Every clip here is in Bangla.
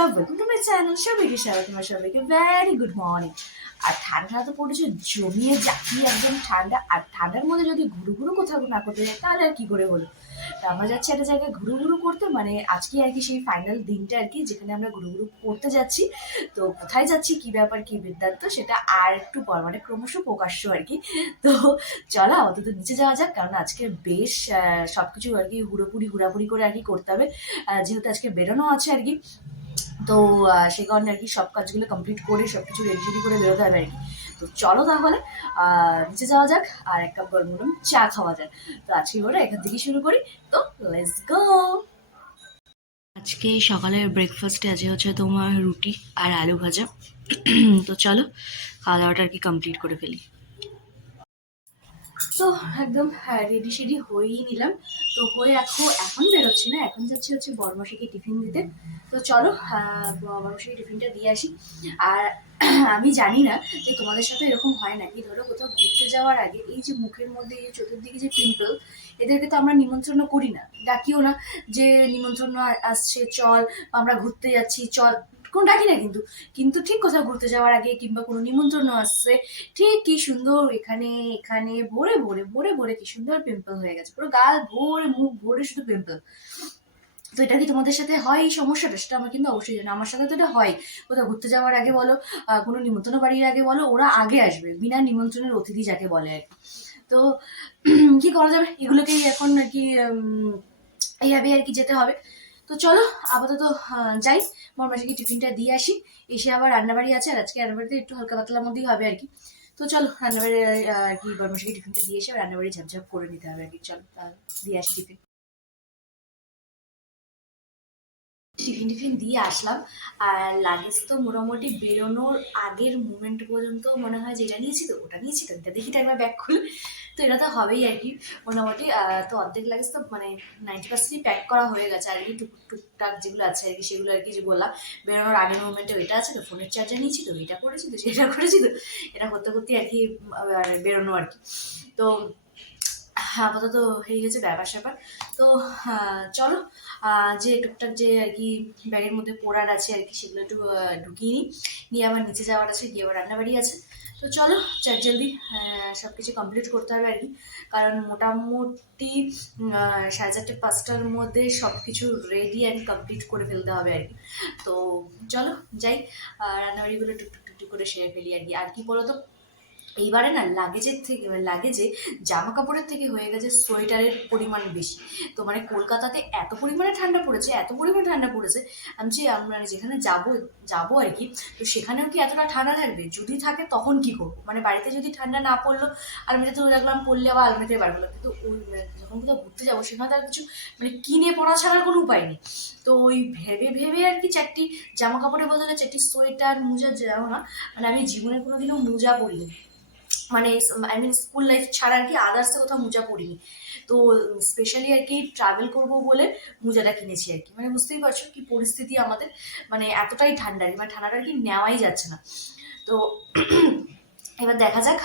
নমস্কার ওয়েলকাম চ্যানেল সবাইকে স্বাগত তোমার সবাইকে ভেরি গুড মর্নিং আর ঠান্ডা তো পড়েছে জমিয়ে জাকিয়ে একদম ঠান্ডা। আর ঠান্ডার মধ্যে যদি ঘুরু ঘুরু কোথাও না করতে যাই তাহলে আর কি করে হলো তো আমরা যাচ্ছি একটা জায়গায় ঘুরু ঘুরু করতে মানে আজকে আর কি সেই ফাইনাল দিনটা আর কি যেখানে আমরা ঘুরু ঘুরু করতে যাচ্ছি। তো কোথায় যাচ্ছি কি ব্যাপার কি বৃদ্ধান্ত সেটা আর একটু পর মানে ক্রমশ প্রকাশ্য আর কি। তো চলো অন্তত নিচে যাওয়া যাক কারণ আজকে বেশ আহ, সবকিছু আর কি হুড়োপুরি ঘোরাঘুরি করে আর কি করতে হবে। যেহেতু আজকে বেরোনো আছে আর কি তো আহ, সে কারণে আর কি সব কাজগুলো কমপ্লিট করে সব কিছু রেডি করে বেরোতে হবে আর কি। তো চলো তাহলে নিচে যাওয়া যাক আর এক কাপ গরম গরম চা খাওয়া যাক। তো আজকে ওরা এখান থেকে শুরু করি। তো লেটস গো আজকে সকালের ব্রেকফাস্টে আছে হচ্ছে তোমার রুটি আর আলু ভাজা। তো চলো খাওয়া দাওয়াটা আর কি কমপ্লিট করে ফেলি। তো একদম রেডি সেডি হয়েই নিলাম। তো হয়ে এখন এখন বেরোচ্ছি না, এখন যাচ্ছি হচ্ছে বর্মশাকে টিফিন দিতে। তো চলো বর্মশাকে টিফিনটা দিয়ে আসি। আর আমি জানি না যে তোমাদের সাথে এরকম হয় নাকি। ধরো কোথাও ঘুরতে যাওয়ার আগে এই যে মুখের মধ্যে, এই চতুর্দিকে যে পিম্পল এদেরকে তো আমরা নিমন্ত্রণ করি না। ডাকিও না যে, নিমন্ত্রণ আসছে, চল, আমরা ঘুরতে যাচ্ছি, চল। কোনো ডাকি না কিন্তু। কিন্তু ঠিক কোথাও ঘুরতে যাওয়ার আগে কিংবা কোনো নিমন্ত্রণ আসছে, ঠিক কি সুন্দর এখানে এখানে, ভরে ভরে ভরে ভরে কি সুন্দর পিম্পল হয়ে গেছে। পুরো গাল ভরে, মুখ ভরে শুধু পিম্পল তো এটা কি তোমাদের সাথে হয় এই সমস্যাটা? সেটা আমার কিন্তু অবশ্যই জানো। আমার সাথে তো এটা হয়। কোথাও ঘুরতে যাওয়ার আগে বলো কোনো নিমন্ত্রণ বাড়ির আগে বলো, ওরা আগে আসবে, বিনা নিমন্ত্রণের অতিথি যাকে বলে আর কি। তো কি করা যাবে? এগুলোকেই এখন আর কি এইভাবে আর কি যেতে হবে। তো চলো, আপাতত যাই। মরমাসিকে টিফিনটা দিয়ে আসি। এসে আবার রান্নাবাড়ি আছে, আর আজকে রান্নাবাড়িতে একটু হালকা পাতলার মধ্যেই হবে আর কি। তো চলো, রান্নাবাড়ি আর কি বর্মশাকে টিফিনটা দিয়ে এসে রান্নাবাড়ি ঝাপঝাপ করে নিতে হবে আর কি। চলো দিয়ে আসি টিফিন। টিফিন টিফিন দিয়ে আসলাম, আর লাগেজ তো মোটামুটি বেরোনোর আগের মুমেন্ট পর্যন্ত মনে হয় যে এটা নিয়েছি তো, ওটা নিয়েছি তো, এটা দেখি তো একবার ব্যাগ খুলে তো এটা তো হবেই আর কি। মোটামুটি তো অর্ধেক লাগেজ তো মানে নাইনটি পার্সেন্টই প্যাক করা হয়ে গেছে আর কি। টুক, টুকটাক যেগুলো আছে আর কি, সেগুলো আর কি যে বললাম। বেরোনোর আগের মুভমেন্টে ওইটা আছে তো ফোনের চার্জার নিয়েছি তো এটা করেছি তো, সেটা করেছি তো। এটা করতে করতে আর কি বেরোনো আর কি। তো আপাতত এই হচ্ছে ব্যাপার স্যাপার। তো চলো যে টুকটাক যে আর কি ব্যাগের মধ্যে পোড়ার আছে আর কি, সেগুলো একটু ঢুকিয়ে নিই। নিয়ে আবার নিচে যাওয়ার আছে, গিয়ে আবার রান্নাবাড়ি আছে। তো চলো, চার জলদি সব কিছু কমপ্লিট করতে হবে আর কি। কারণ মোটামুটি সাড়ে চারটে, পাঁচটার মধ্যে সব কিছু রেডি অ্যান্ড কমপ্লিট করে ফেলতে হবে আর কি। তো চলো, যাই রান্নাবাড়িগুলো টুকটুক টুকটুক করে সেরে ফেলি আর কি। আর কি বলো তো এইবারে না লাগেজের থেকে লাগেজে জামা কাপড়ের থেকে হয়ে গেছে সোয়েটারের পরিমাণ বেশি। তো মানে কলকাতাতে এত পরিমাণে ঠান্ডা পড়েছে, এত পরিমাণে ঠান্ডা পড়েছে, আমি যে, আমরা যেখানে যাব যাব আর কি, তো সেখানেও কি এতটা ঠান্ডা থাকবে? যদি থাকে তখন কি করব? মানে বাড়িতে যদি ঠান্ডা না পড়ল আলমারিতে তো রাখলাম পড়লে আবার আলমারিতে বার করলাম, কিন্তু ওই যখন কোথাও ঘুরতে যাব, সেখানে তো আর কিছু মানে কিনে পড়া ছাড়ার কোনো উপায় নেই। তো ওই ভেবে ভেবে আর কি চারটি জামা কাপড়ের বদলে চারটি সোয়েটার মোজা যাও না মানে আমি জীবনে কোনোদিনও মোজা পরিনি। মানে আই মিন স্কুল লাইফ ছাড়া আর কি আদার্সে কোথাও মোজা পরিনি। তো স্পেশালি আর কি ট্রাভেল করব বলে মোজাটা কিনেছি আর কি। মানে বুঝতেই পারছ কি পরিস্থিতি আমাদের। মানে এতটাই ঠান্ডা আর কি। মানে ঠান্ডাটা আর কি নেওয়াই যাচ্ছে না। তো এবার দেখা যাক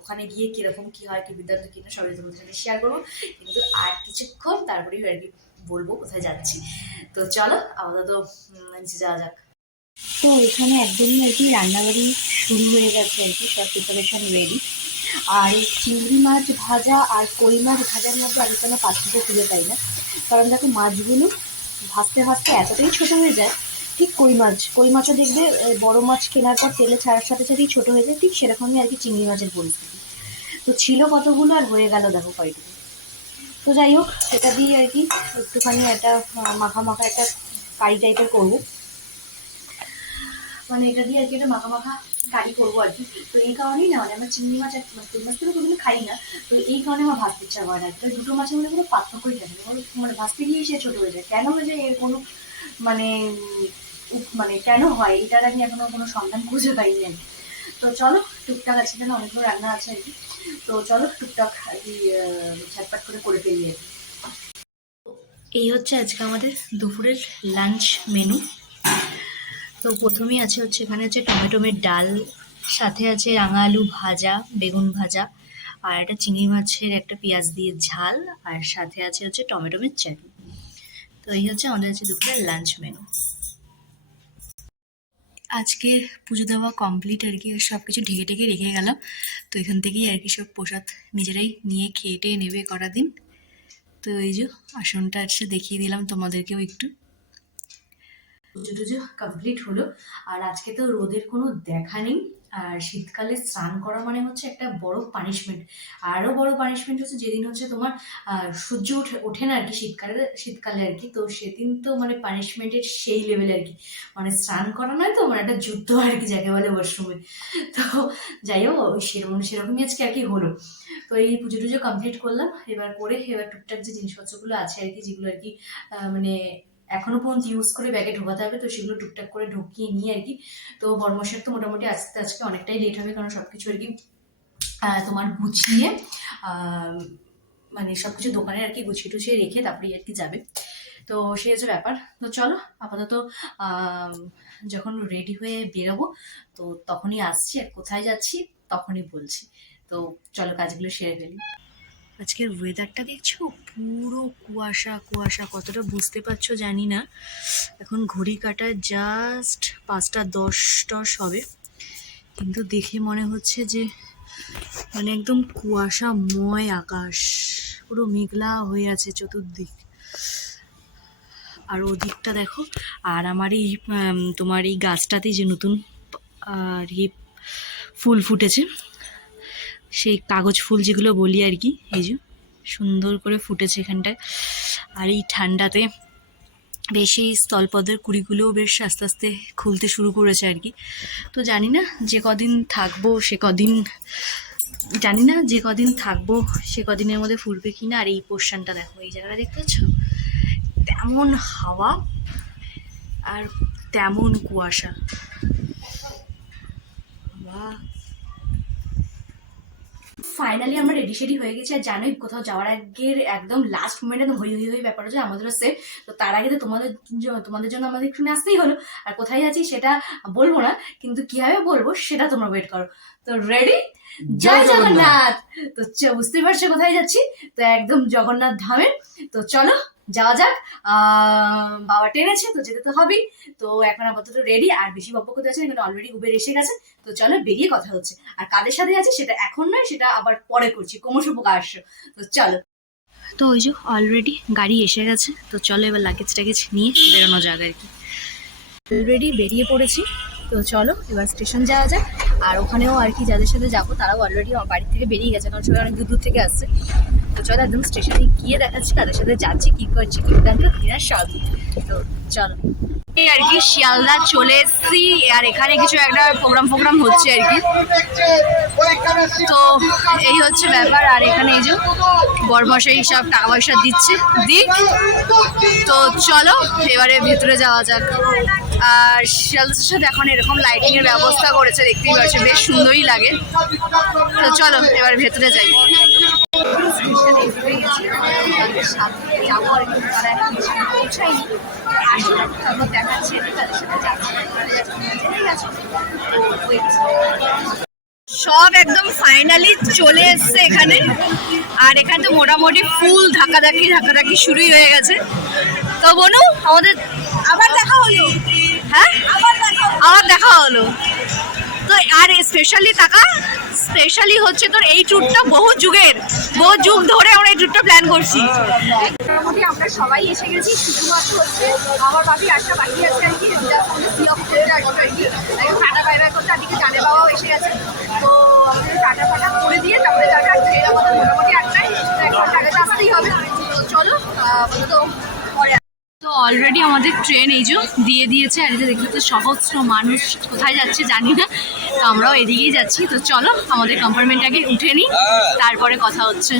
ওখানে গিয়ে কীরকম কি হয়, কি বিদ্যান্ত কিনা সবাই তোমাদের সাথে শেয়ার করব। কিন্তু আর কিছুক্ষণ তারপরেই আর কি বলব কোথায় যাচ্ছি। তো চলো, আপাতত নিচে যাওয়া যাক। তো এখানে একদমই আর কি রান্নাবাড়ি শুরু হয়ে গেছে আর কি সব প্রিপারেশন রেডি আর চিংড়ি মাছ ভাজা আর কই মাছ ভাজার মধ্যে আমি কোনো পার্থক্য খুঁজে পাই না। কারণ দেখো, মাছগুলো ভাজতে ভাজতে এতটাই ছোট হয়ে যায়, ঠিক কই মাছ, কই মাছও দেখবে বড় মাছ কেনার পর তেলে ছাড়ার সাথে সাথেই ছোট হয়ে যায়, ঠিক সেরকমই আর কি চিংড়ি মাছের পরিস্থিতি। তো ছিল কতগুলো আর হয়ে গেল দেখো কয়টুকু তো যাই হোক, সেটা দিয়ে আর কি একটুখানি একটা মাখা মাখা একটা কারি টাইপের করব। মানে এটা দিয়ে আর কি একটা মাখা মাখা কারি করব আর কি। তো এই কারণেই না মানে আমার চিংড়ি মাছ আর মানে চিংড়ি মাছ তো কোনোদিন খাই না তো এই কারণে আমার ভাজতে ইচ্ছা করে না। তো দুটো মাছের মধ্যে কোনো পার্থক্যই থাকে না মানে- ভাজতে গিয়ে সে ছোটো হয়ে যায়। কেন হয়ে যায় এর কোনো মানে মানে কেন হয়? এটার আমি এখনও কোনো সন্ধান খুঁজে পাইনি আর। তো চলো টুকটাক আছে যেন অনেকগুলো রান্না আছে আর কি। তো চলো টুকটাক আর কি আহ, করে করে ফেলি আর কি। এই হচ্ছে আজকে আমাদের দুপুরের লাঞ্চ মেনু তো প্রথমেই আছে হচ্ছে এখানে হচ্ছে টমেটোমের ডাল, সাথে আছে রাঙা আলু ভাজা, বেগুন ভাজা, আর একটা চিংড়ি মাছের একটা পেঁয়াজ দিয়ে ঝাল, আর সাথে আছে হচ্ছে টমেটোমের চাটনি তো এই হচ্ছে আমাদের হচ্ছে দুপুরের লাঞ্চ মেনু আজকে পুজো দেওয়া কমপ্লিট আর কি সব কিছু ঢেকে ঢেকে রেখে গেলাম। তো এখান থেকেই আর কি সব প্রসাদ নিজেরাই নিয়ে খেয়ে টেয়ে নেবে করা দিন। তো এই যে আসনটা আজকে দেখিয়ে দিলাম তোমাদেরকেও একটু। পুজো টুজো কমপ্লিট হলো। আর আজকে তো রোদের কোনো দেখা নেই। আর শীতকালে স্নান করা মানে হচ্ছে একটা বড় পানিশমেন্ট আরও বড় পানিশমেন্ট হচ্ছে যেদিন হচ্ছে তোমার সূর্য ওঠে ওঠে না আর কি শীতকালে শীতকালে আর কি তো সেদিন তো মানে পানিশমেন্টের সেই লেভেলে আর কি মানে স্নান করা নয় তো মানে একটা যুদ্ধ আর কি যাকে বলে ওয়াশরুমে তো যাই হোক সেরকম সেরকমই আজকে আর কি হলো। তো এই পুজো টুজো কমপ্লিট করলাম। এবার করে এবার টুকটাক যে জিনিসপত্রগুলো আছে আর কি যেগুলো আর কি মানে এখনও পর্যন্ত ইউজ করে ব্যাগে ঢোকাতে হবে, তো সেগুলো টুকটাক করে ঢুকিয়ে নিয়ে আর কি। তো বর্মশের তো মোটামুটি আসতে আজকে অনেকটাই লেট হবে, কারণ সব কিছু আর কি তোমার গুছিয়ে মানে সব কিছু দোকানে আর কি গুছিয়ে টুছিয়ে রেখে তারপরে আর কি যাবে। তো সেই হচ্ছে ব্যাপার। তো চলো, আপাতত যখন রেডি হয়ে বেরোবো, তো তখনই আসছি আর কোথায় যাচ্ছি তখনই বলছি। তো চলো কাজগুলো সেরে ফেলি। আজকের ওয়েদারটা দেখছ? পুরো কুয়াশা কুয়াশা। কতটা বুঝতে পারছ জানি না। এখন ঘড়ি কাটা জাস্ট পাঁচটা দশ টস হবে কিন্তু দেখে মনে হচ্ছে যে মানে একদম কুয়াশাময় আকাশ। পুরো মেঘলা হয়ে আছে চতুর্দিক। আর ওদিকটা দেখো, আর আমার এই তোমার এই গাছটাতে যে নতুন আর ফুল ফুটেছে সেই কাগজ ফুল যেগুলো বলি আর কি, এই যে সুন্দর করে ফুটেছে এখানটায়। আর এই ঠান্ডাতে বেশ স্থলপদের কুড়িগুলোও বেশ আস্তে আস্তে খুলতে শুরু করেছে আর কি। তো জানি না যে কদিন থাকব, সে কদিন, জানি না যে কদিন থাকব, সে কদিনের মধ্যে ফুলবে কি না আর এই পোর্শনটা দেখো, এই জায়গাটা দেখতে পাচ্ছ? তেমন হাওয়া আর তেমন কুয়াশা। বাহ! ফাইনালি আমরা রেডি সেডি হয়ে গেছি আর জানোই কোথাও যাওয়ার আগের একদম লাস্ট মোমেন্টে একদম হই হই হই ব্যাপার হচ্ছে আমাদেরও সেম তো তার আগে তো তোমাদের তোমাদের জন্য আমাদের একটু আসতেই হলো। আর কোথায় আছি সেটা বলব না কিন্তু কীভাবে বলব সেটা তোমরা ওয়েট করো। তো রেডি জয় জগন্নাথ। তো বুঝতেই পারছ কোথায় যাচ্ছি? তো একদম জগন্নাথ ধামে। তো চলো যাওয়া যাক। বাবা টেনেছে তো যেতে তো হবেই। তো এখন আপাতত রেডি আর বেশি বকবক করতে আছে এখানে অলরেডি উবের এসে গেছে। তো চলো, বেরিয়ে কথা হচ্ছে। আর কাদের সাথে আছে সেটা এখন নয়, সেটা আবার পরে করছি। ক্রমশ প্রকাশ তো চলো। তো ওই যে অলরেডি গাড়ি এসে গেছে। তো চলো এবার লাগেজ টাগেজ নিয়ে বেরোনো যাক আর কি। অলরেডি বেরিয়ে পড়েছি। তো চলো, এবার স্টেশন যাওয়া যাক। আর ওখানেও আর কি যাদের সাথে যাব, তারাও অলরেডি আমার বাড়ি থেকে বেরিয়ে গেছে, কারণ সবাই অনেক দূর দূর থেকে আসছে। তো চলো একদম স্টেশনে গিয়ে দেখাচ্ছি তাদের সাথে যাচ্ছি, কি করছি বৃত্তান্ত দিনার সব। তো চলো। এই আর কি, শিয়ালদা চলে এসেছি। আর এখানে কিছু একটা প্রোগ্রাম প্রোগ্রাম হচ্ছে আর কি। তো এই হচ্ছে ব্যাপার, আর এখানে এই যে বরমশাই সব টাকা পয়সা দিচ্ছে, দিক। তো চলো, এবারে ভেতরে যাওয়া যাক। আর শিয়ালদার সাথে এখন এরকম লাইটিং এর ব্যবস্থা করেছে, দেখতেই পাচ্ছ বেশ সুন্দরই লাগে। তো চলো, এবার ভেতরে যাই। সব একদম ফাইনালি চলে এসছে এখানে। আর এখানে তো মোটামুটি ফুল ধাক্কাধাক্কি ধাক্কাধাক্কি শুরুই হয়ে গেছে। তো বনু, আমাদের আবার দেখা হলো। হ্যাঁ? আবার দেখা হলো। তো আর স্পেশালি টাকা স্পেশালি হচ্ছে তোর এই ট্যুরটা বহু যুগের, বহু যুগ ধরে আমরা এই ট্যুরটা প্ল্যান করছি। মোটামুটি আমরা সবাই এসে গেছি, শুধুমাত্র হচ্ছে আমার বাড়ি আসা বাকি আছে আর কি তো টাটা ফাটা করে দিয়ে তারপরে মোটামুটি একটাই, তো এক আসতেই হবে। তো চলো পরে তো অলরেডি আমাদের ট্রেন এই যে দিয়ে দিয়েছে। আর এটা দেখতে তো সহস্র মানুষ কোথায় যাচ্ছে জানি না। তো আমরাও এদিকেই যাচ্ছি। তো চলো, আমাদের কম্পার্টমেন্ট আগে উঠে নিই। তারপরে কথা হচ্ছে।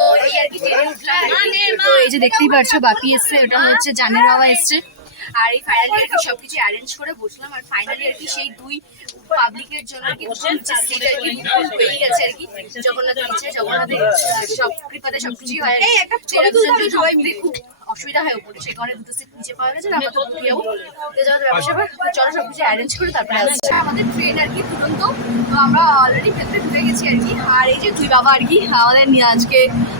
তো এই আর কি আর কি। যে দেখতেই পারছ বাপি এসছে, ওটা হচ্ছে জানের বাবা এসছে। আর এই ফাইনালি আর কি সবকিছু অ্যারেঞ্জ করে বসলাম। আর ফাইনালি আর কি সেই দুই পাবলিকের জন্য আর কি সিট আর কি হয়ে গেছে আর কি। জগন্নাথ নিচে জগন্নাথের সব কৃপাতে সবকিছুই হয় এই একটা সবাই মিলে। খুব অসুবিধা হয়ে পড়ে সেই কারণে দুটো সিট নিচে পাওয়া গেছে আমরা তো উঠে যাব তো যাওয়ার ব্যাপার স্যাপার তো চলো সবকিছু অ্যারেঞ্জ করে তারপরে আসছি। আমাদের ট্রেন আর কি তুরন্ত তো আমরা অলরেডি ভেতরে ঢুকে গেছি আর কি। আর এই যে দুই বাবা আর কি আমাদের নিয়ে আজকে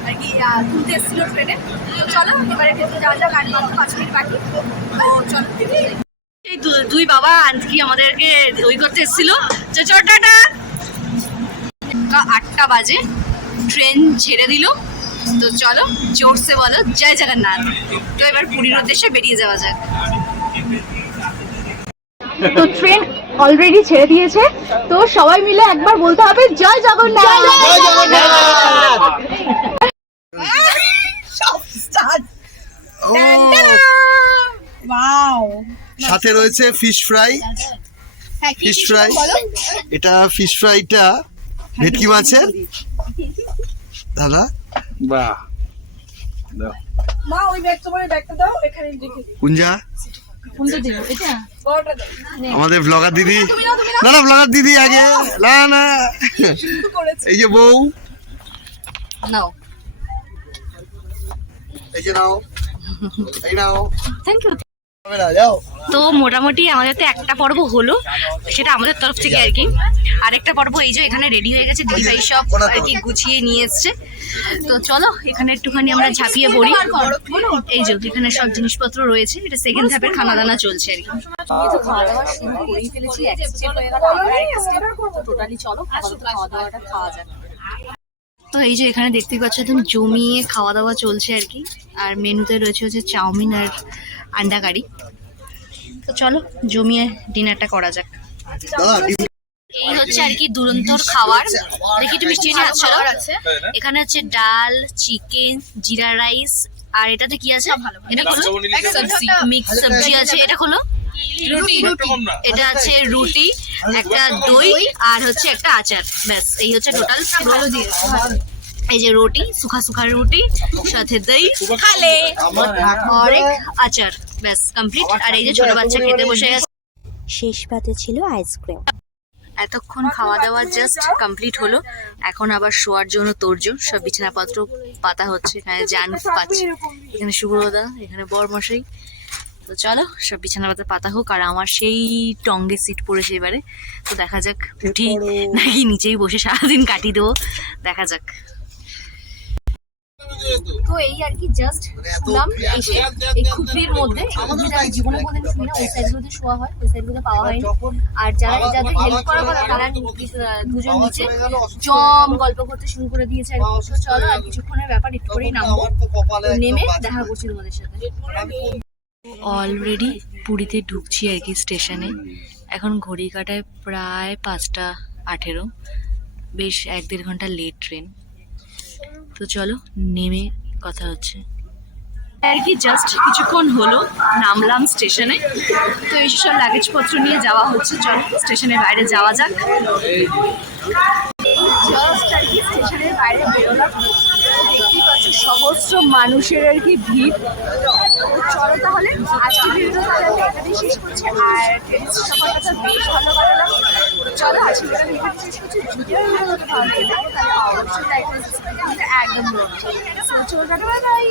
আর কি তুলতে এসেছিল ট্রেনে তো চলো এবারে ভেতরে যাওয়া যাক আর মাত্র পাঁচ মিনিট বাকি। তো চলো এই দুই বাবা আজকে আমাদেরকে ওই করতে এসেছিল। তো চল টাটা। আটটা বাজে ট্রেন ছেড়ে দিল। তো চলো জোরসে বলো জয় জগন্নাথ। তো এবার পুরীর উদ্দেশ্যে বেরিয়ে যাওয়া যাক। তো ট্রেন অলরেডি ছেড়ে দিয়েছে তো সবাই মিলে একবার বলতে হবে জয় জগন্নাথ। জয় জগন্নাথ! সাথে রয়েছে ফিশ ফ্রাই ফিশ ফ্রাই এটা ফিশ ফ্রাইটা ভেটকি মাছের। দাদা? বাহ। মা ওই ব্যাগ তোমার ব্যাগটা দাও এখানে রেখে দিই। কুঞ্জা? বড়টা দাও। আমাদের ব্লগার দিদি। না না ব্লগার দিদি আগে। না না। এই যে বউ। নাও। এই যে নাও। এই নাও। থ্যাংক ইউ তো মোটামুটি আমাদের তো একটা পর্ব হলো, সেটা আমাদের তরফ থেকে আর কি। আরেকটা পর্ব, এই যে এখানে রেডি হয়ে গেছে দিদি ভাই সব আর কি গুছিয়ে নিয়ে এসছে। তো চলো, এখানে একটুখানি আমরা ঝাঁপিয়ে পড়ি। এই যে, এখানে সব জিনিসপত্র রয়েছে, এটা সেকেন্ড ধাপের খানা দানা চলছে আর কি। টোটালি চলো খাওয়া দাওয়াটা খাওয়া যাক। তো এই যে এখানে দেখতে পাচ্ছ একদম জমিয়ে খাওয়া দাওয়া চলছে আর কি। আর মেনুতে রয়েছে হচ্ছে চাউমিন আর আন্ডা কারি। তো চলো জমিয়ে ডিনারটা করা যাক। এই হচ্ছে আর কি দুরন্তর খাবার। দেখি একটু মিষ্টি আসছো এখানে হচ্ছে ডাল চিকেন জিরা রাইস। আর এটাতে কি আছে? এটা মিক্স সবজি আছে। এটা হলো এটা আছে রুটি একটা দই আর হচ্ছে একটা আচার। ব্যাস এই হচ্ছে টোটাল এই যে রুটি সুখা সুখা রুটি সাথে দই খালে। আর আচার। ব্যাস কমপ্লিট আর এই যে ছোট বাচ্চা খেতে বসে গেছে। শেষ পাতে ছিল আইসক্রিম এতক্ষণ খাওয়া দাওয়া জাস্ট কমপ্লিট হলো। এখন আবার শোয়ার জন্য তোরজোর সব বিছানাপত্র পাতা হচ্ছে এখানে জান পাচ্ছে। এখানে শুভ্রদা এখানে বরমশাই। তো চলো সব বিছানাপাতা পাতা পাতা হোক আর আমার সেই টঙ্গে সিট পড়েছে এবারে। তো দেখা যাক উঠি নাকি নিচেই বসে সারাদিন কাটিয়ে দেবো। দেখা যাক। তো এই আর কি জাস্ট শুলাম। এসে এই খুপড়ির মধ্যে যেটা আমি জীবনে কোনোদিন শুনি না ওই সাইডগুলোতে শোয়া হয় ওই সাইডগুলো পাওয়া হয়নি আর যারা যাদের হেল্প করার কথা তারা দুজন নিচে জম গল্প করতে শুরু করে দিয়েছে আর চলো আর কিছুক্ষণের ব্যাপার একটু করেই নামবো। নেমে দেখা করছি তোমাদের সাথে। অলরেডি পুরীতে ঢুকছি আর কি স্টেশনে। এখন ঘড়ি কাটায় প্রায় পাঁচটা আঠেরো। বেশ এক দেড় ঘণ্টা লেট ট্রেন তো চলো, নেমে কথা হচ্ছে। আর কি জাস্ট কিছুক্ষণ হলো, নামলাম স্টেশনে। তো এই সব লাগেজপত্র নিয়ে যাওয়া হচ্ছে, চলো স্টেশনের বাইরে যাওয়া যাক। জাস্ট আর কি স্টেশনের বাইরে বেরোলাম। সহস্র মানুষের আর কি ভিড়। চলো তাহলে আজকে ভিডিওটা তাহলে আমি শেষ করছি। আর বেশ ভালো কাটালাম চলো আজকে এখানে শেষ করছি। ভিডিও লাইক একদম চলো বাই বাই